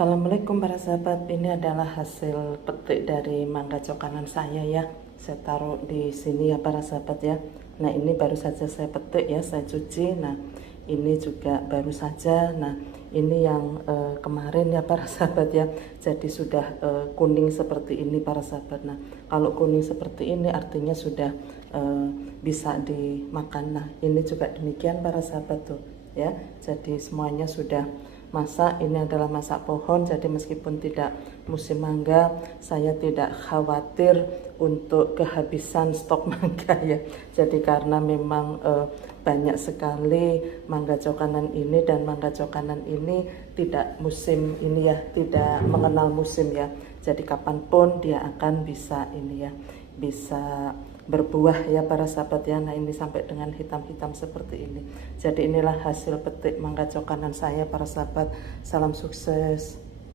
Assalamualaikum para sahabat, ini adalah hasil petik dari mangga cokanan saya ya. Saya taruh di sini ya para sahabat ya. Nah ini baru saja saya petik ya, saya cuci. Nah ini juga baru saja. Nah ini yang kemarin ya para sahabat ya. Jadi sudah kuning seperti ini para sahabat. Nah kalau kuning seperti ini artinya sudah bisa dimakan. Nah ini juga demikian para sahabat tuh ya. Jadi semuanya sudah masak. Ini adalah masak pohon, jadi meskipun tidak musim mangga, saya tidak khawatir untuk kehabisan stok mangga ya. Jadi karena memang banyak sekali mangga cokanan ini, dan mangga cokanan ini tidak musim ini ya, tidak mengenal musim ya. Jadi kapanpun dia akan bisa ini ya, bisa berbuah ya para sahabat ya. Nah ini sampai dengan hitam-hitam seperti ini. Jadi inilah hasil petik mangga cokanan saya para sahabat. Salam sukses.